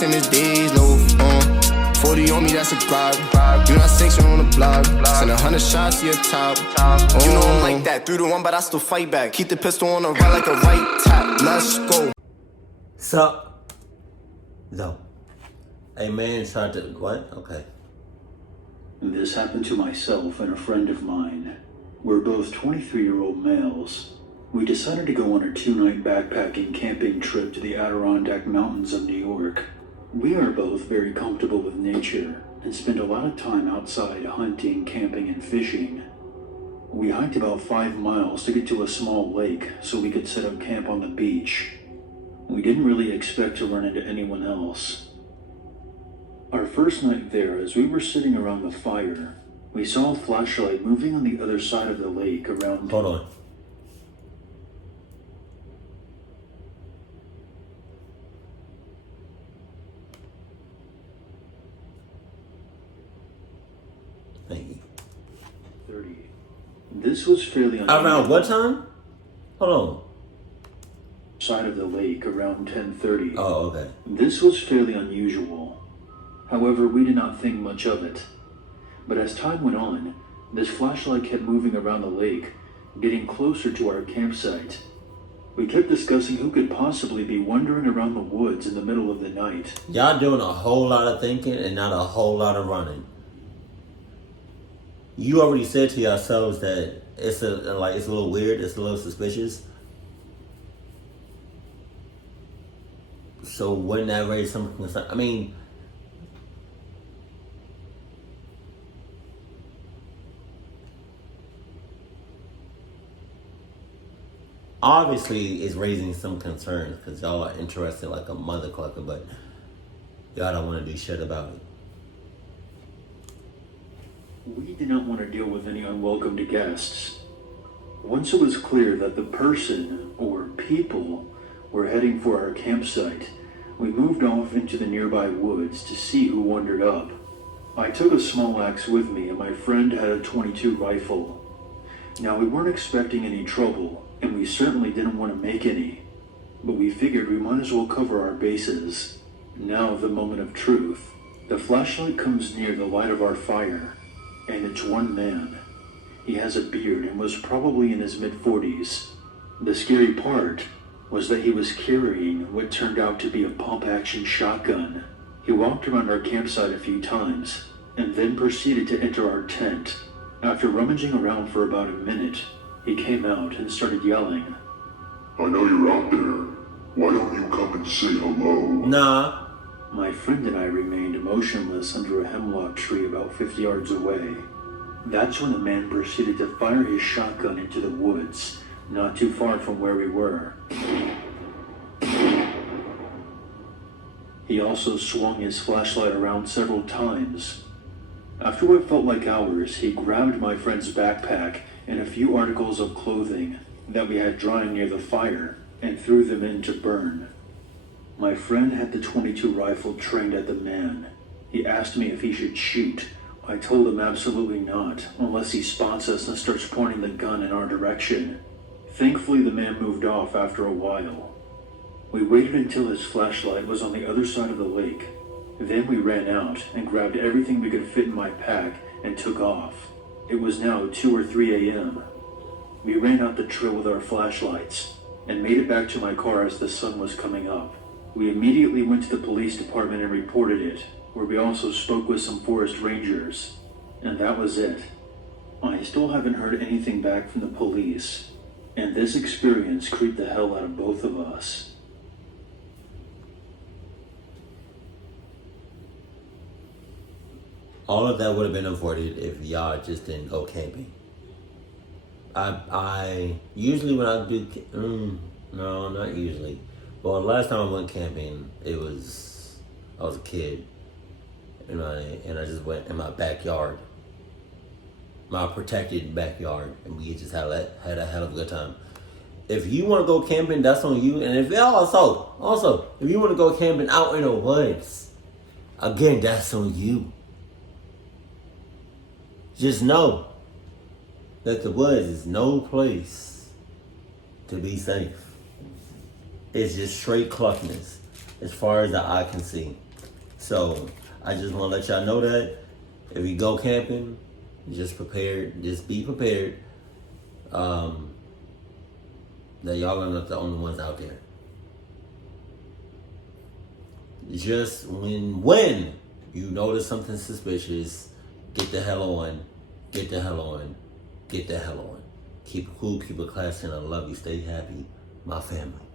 This ain't his days, no. 40 on me, that's a bribe. You not sanction on the block. Send 100 shots to your top. You know I'm like that. 3 to 1, but I still fight back. Keep the pistol on the right like a right tap. Let's go. Sup? No. A man tried to... What? Okay. This happened to myself and a friend of mine. We're both 23-year-old males. We decided to go on a 2-night backpacking camping trip to the Adirondack Mountains of New York. We are both very comfortable with nature and spend a lot of time outside hunting, camping, and fishing. We hiked about 5 miles to get to a small lake so we could set up camp on the beach. We didn't really expect to run into anyone else. Our first night there, as we were sitting around the fire, we saw a flashlight moving on the other side of the lake around... Hold on. Thank you. 30. This was fairly unusual. Around what time? Hold on. Side of the lake around 10:30. Oh, okay. This was fairly unusual. However, we did not think much of it. But as time went on, this flashlight kept moving around the lake, getting closer to our campsite. We kept discussing who could possibly be wandering around the woods in the middle of the night. Y'all doing a whole lot of thinking and not a whole lot of running. You already said to yourselves that it's a little weird, it's a little suspicious. So wouldn't that raise some concern? I mean, obviously it's raising some concerns because y'all are interested like a mother clucker, but y'all don't want to do shit about it. We did not want to deal with any unwelcome guests. Once it was clear that the person, or people, were heading for our campsite, we moved off into the nearby woods to see who wandered up. I took a small axe with me and my friend had a .22 rifle. Now we weren't expecting any trouble, and we certainly didn't want to make any, but we figured we might as well cover our bases. Now the moment of truth. The flashlight comes near the light of our fire, and it's one man. He has a beard and was probably in his mid-40s. The scary part was that he was carrying what turned out to be a pump-action shotgun. He walked around our campsite a few times, and then proceeded to enter our tent. After rummaging around for about a minute, he came out and started yelling, "I know you're out there. Why don't you come and say hello?" Nah. My friend and I remained motionless under a hemlock tree about 50 yards away. That's when the man proceeded to fire his shotgun into the woods, not too far from where we were. He also swung his flashlight around several times. After what felt like hours, he grabbed my friend's backpack and a few articles of clothing that we had drying near the fire and threw them in to burn. My friend had the .22 rifle trained at the man. He asked me if he should shoot. I told him absolutely not, unless he spots us and starts pointing the gun in our direction. Thankfully, the man moved off after a while. We waited until his flashlight was on the other side of the lake. Then we ran out and grabbed everything we could fit in my pack and took off. It was now 2 or 3 a.m. We ran out the trail with our flashlights and made it back to my car as the sun was coming up. We immediately went to the police department and reported it, where we also spoke with some forest rangers, and that was it. I still haven't heard anything back from the police, and this experience creeped the hell out of both of us. All of that would have been avoided if y'all just didn't go camping. I usually when I do, no, not usually. Well, last time I went camping, I was a kid, and I just went in my backyard, my protected backyard, and we just had a hell of a good time. If you want to go camping, that's on you. And if also, if you want to go camping out in the woods, again, that's on you. Just know that the woods is no place to be safe. It's just straight cluckness as far as the eye can see. So I just want to let y'all know that if you go camping, just prepared. Just be prepared. That y'all are not the only ones out there. Just when you notice something suspicious, get the hell on. Get the hell on. Get the hell on. Keep it cool, keep it classy, and I love you. Stay happy, my family.